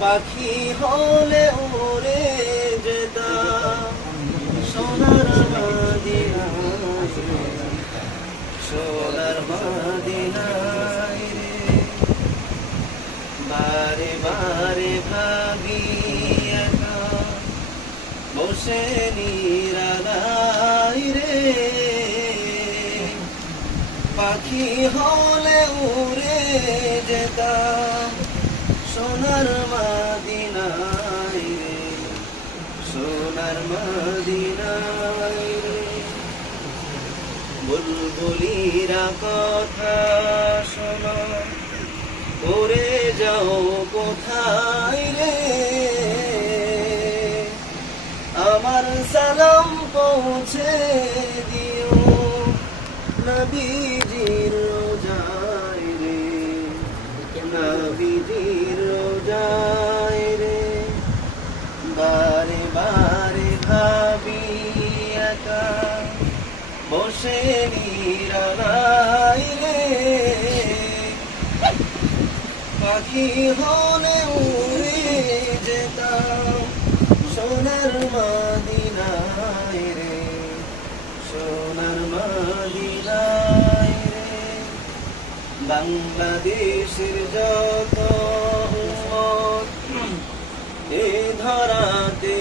পাখি হলে যেতাম সোনার রে। বারে বারে ভাবি বসে রে। পাখি হলে উড়ে যেতাম সোনার মাদিনায় রে, সোনার মাদিনায় রে। বুলবুলিরা কথা শোনো উড়ে যাও কোথায় রে? আমার সালাম পৌঁছে দিও, নবীজির রোজায় বসে নিরানাই রে পাখি হলে উড়ে যেতাম সোনার মাদিনাই রে, সোনার মাদিনাই রে। বাংলাদেশের যত এই ধরাতে